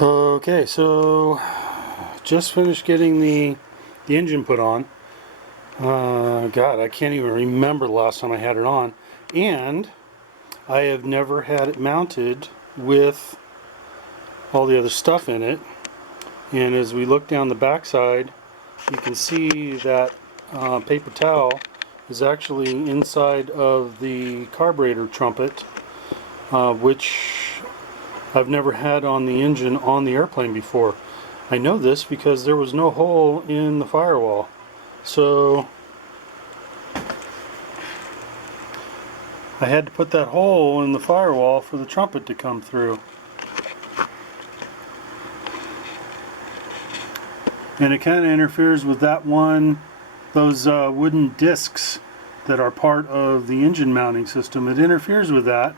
Okay, so just finished getting the engine put on. God, I can't even remember the last time I had it on, and I have never had it mounted with all the other stuff in it. And as we look down the backside, you can see that paper towel is actually inside of the carburetor trumpet, which I've never had on the engine on the airplane before. I know this because there was no hole in the firewall. So I had to put that hole in the firewall for the trumpet to come through. And it kind of interferes with that one, those wooden discs that are part of the engine mounting system. It interferes with that,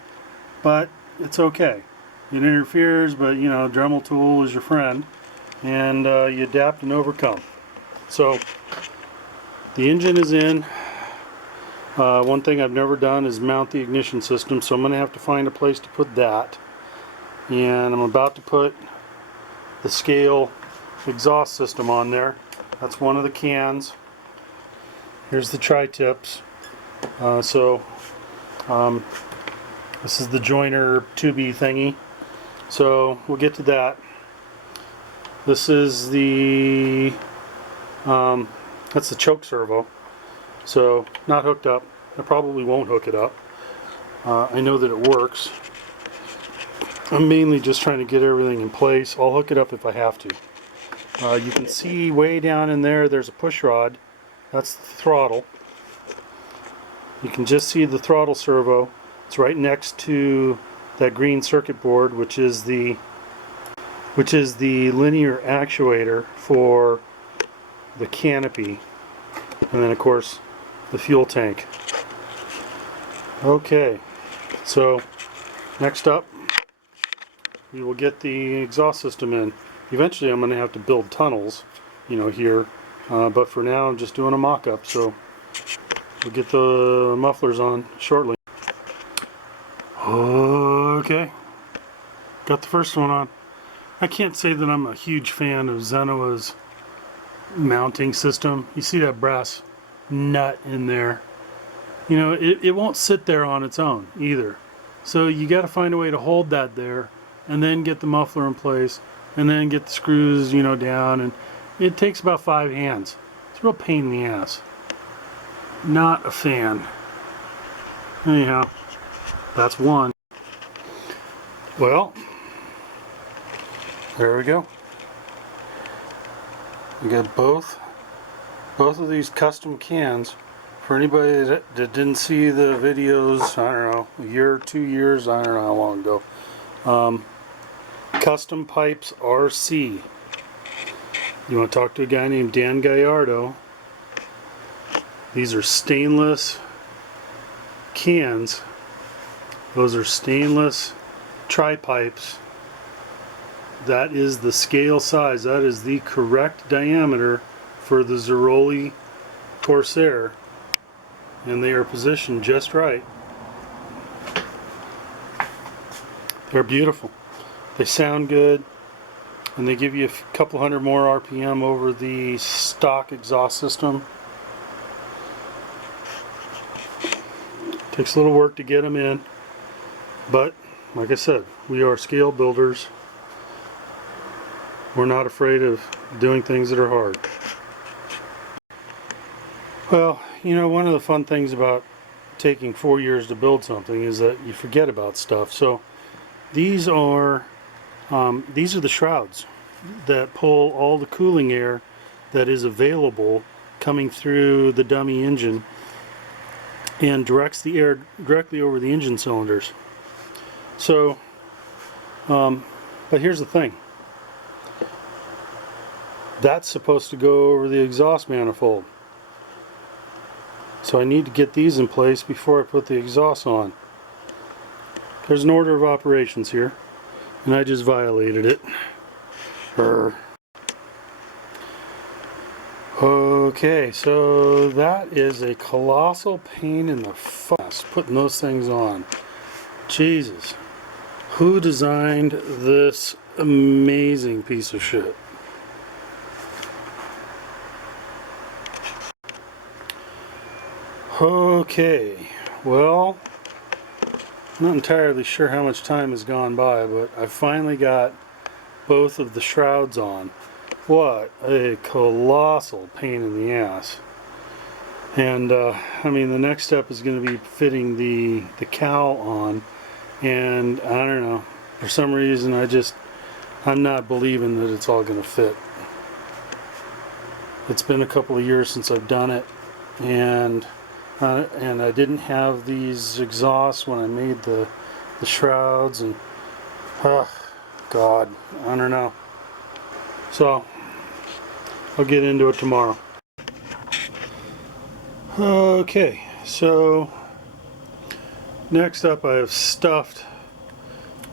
but it's okay. It interferes, but you know, Dremel tool is your friend, and you adapt and overcome. So the engine is in. One thing I've never done is mount the ignition system, so I'm going to have to find a place to put that. And I'm about to put the scale exhaust system on there. That's one of the cans. Here's the tri-tips. This is the joiner tubey thingy. So we'll get to that. This is the that's the choke servo. So not hooked up. I probably won't hook it up. I know that it works. I'm mainly just trying to get everything in place. I'll hook it up if I have to. You can see way down in there, there's a push rod. That's the throttle. You can just see the throttle servo. It's right next to that green circuit board, which is the linear actuator for the canopy, and then of course the fuel tank. Okay, so next up we will get the exhaust system in. Eventually I'm going to have to build tunnels, you know, here, but for now I'm just doing a mock-up, so we'll get the mufflers on shortly. Okay, got the first one on. I can't say that I'm a huge fan of Zenoa's mounting system. You see that brass nut in there. You know, it won't sit there on its own either. So you got to find a way to hold that there, and then get the muffler in place, and then get the screws, you know, down, and it takes about 5 hands. It's a real pain in the ass. Not a fan. Anyhow, that's one. Well, there we go. We got both of these custom cans. For anybody that didn't see the videos, I don't know, a year, 2 years, I don't know how long ago. Custom Pipes RC. You want to talk to a guy named Dan Gallardo. These are stainless cans. Those are stainless tri-pipes. That is the scale size. That is the correct diameter for the Zeroli Corsair, and they are positioned just right. They're beautiful. They sound good, and they give you a couple hundred more RPM over the stock exhaust system. Takes a little work to get them in, but like I said, we are scale builders. We're not afraid of doing things that are hard. Well, you know, one of the fun things about taking 4 years to build something is that you forget about stuff. So these are the shrouds that pull all the cooling air that is available coming through the dummy engine and directs the air directly over the engine cylinders. So, but here's the thing. That's supposed to go over the exhaust manifold. So I need to get these in place before I put the exhaust on. There's an order of operations here, and I just violated it. Okay, so that is a colossal pain in the fuss putting those things on. Jesus. Who designed this amazing piece of shit. Okay, well, I'm not entirely sure how much time has gone by, but I finally got both of the shrouds on. What a colossal pain in the ass. And I mean, the next step is going to be fitting the cowl on, and I don't know, for some reason I'm not believing that it's all going to fit. It's been a couple of years since I've done it, and I didn't have these exhausts when I made the shrouds, and God, I don't know. So I'll get into it tomorrow. Okay, so next up I have stuffed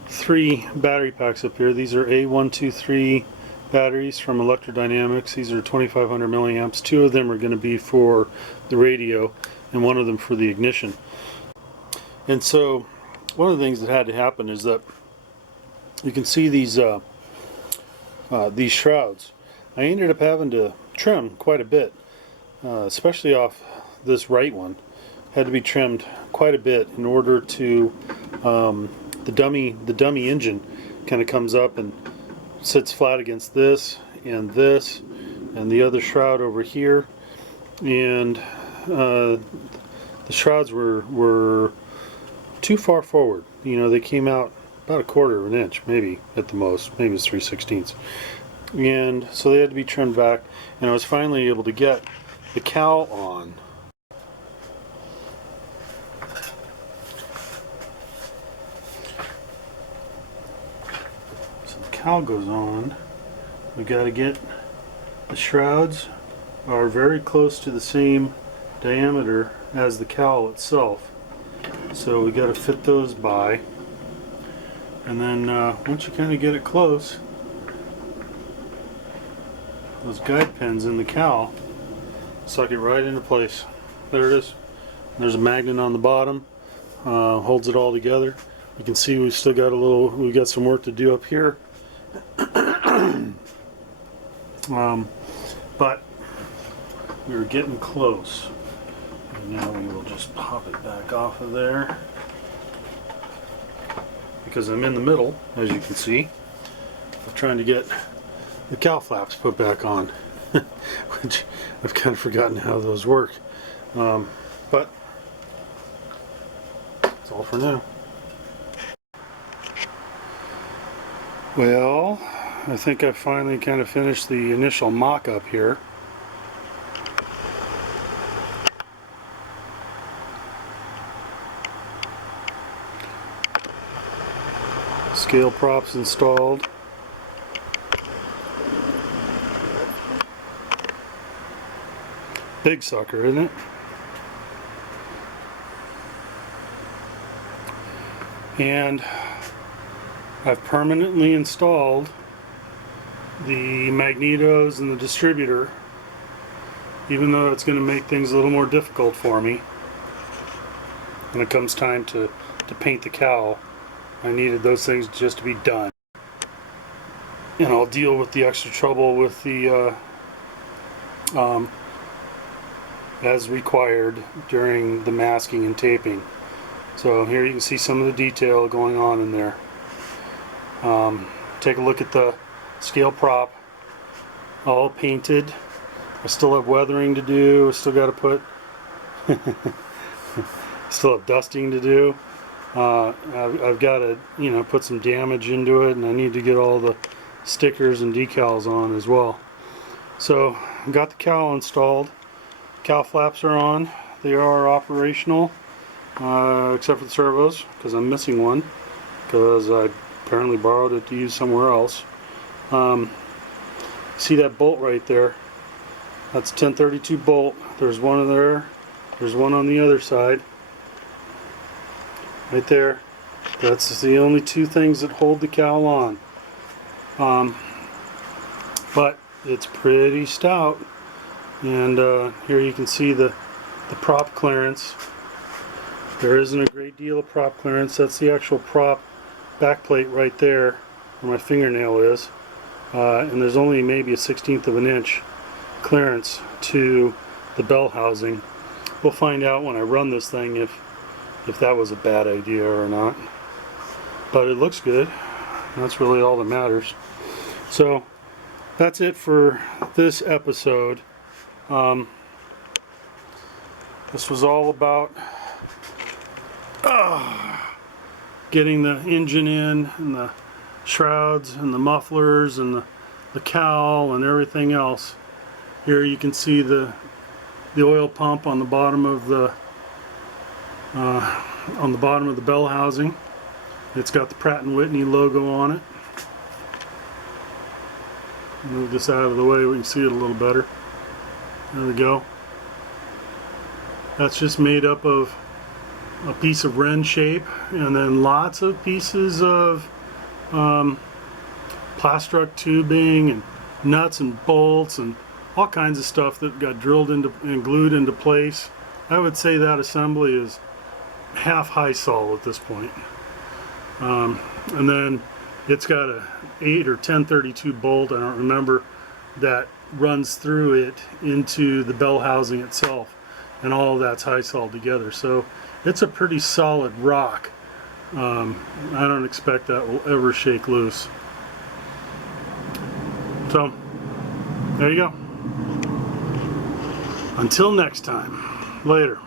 3 battery packs up here. These are A123 batteries from Electrodynamics. These are 2500 milliamps. 2 of them are going to be for the radio and 1 of them for the ignition. And so one of the things that had to happen is that you can see these shrouds. I ended up having to trim quite a bit, especially off this right one. Had to be trimmed quite a bit in order to the dummy engine kind of comes up and sits flat against this and the other shroud over here, and the shrouds were too far forward. You know, they came out about 1/4 of an inch, maybe at the most, maybe it's 3/16, and so they had to be trimmed back. And I was finally able to get the cowl on. So the cowl goes on. We got to get the shrouds are very close to the same diameter as the cowl itself, so we got to fit those by. And then once you kind of get it close, those guide pins in the cowl suck it right into place. There it is. There's a magnet on the bottom, holds it all together. You can see we've still got we got some work to do up here. But we were getting close. And now we will just pop it back off of there, because I'm in the middle, as you can see, of trying to get the cowl flaps put back on, which I've kind of forgotten how those work. But that's all for now. Well, I think I finally kind of finished the initial mock-up here. Scale props installed. Big sucker, isn't it? And I've permanently installed the magnetos and the distributor, even though it's going to make things a little more difficult for me when it comes time to paint the cowl. I needed those things just to be done, and I'll deal with the extra trouble with the as required during the masking and taping. So here you can see some of the detail going on in there. Take a look at the scale prop, all painted. I still have weathering to do. I still got to put still have dusting to do. I've got to, put some damage into it, and I need to get all the stickers and decals on as well. So I got the cowl installed. Cowl flaps are on. They are operational, except for the servos, because I'm missing one, because I apparently borrowed it to use somewhere else. See that bolt right there? That's 1032 bolt. There's one in there. There's one on the other side. Right there. That's the only 2 things that hold the cowl on. But it's pretty stout. And here you can see the prop clearance. There isn't a great deal of prop clearance. That's the actual prop backplate right there. where my fingernail is, and there's only maybe a 1/16 of an inch clearance to the bell housing. We'll find out when I run this thing if that was a bad idea or not. But it looks good. That's really all that matters. So that's it for this episode. This was all about getting the engine in, and the shrouds and the mufflers and the cowl and everything else. Here you can see the oil pump on the bottom of the bell housing. It's got the Pratt & Whitney logo on it. Move this out of the way, we can see it a little better. There we go. That's just made up of a piece of wren shape, and then lots of pieces of plastruck tubing and nuts and bolts and all kinds of stuff that got drilled into and glued into place. I would say that assembly is half high sol at this point. And then it's got a 8 or 1032 bolt, I don't remember, that runs through it into the bell housing itself, and all of that's high sol together. So it's a pretty solid rock. I don't expect that will ever shake loose. So there you go. Until next time, later.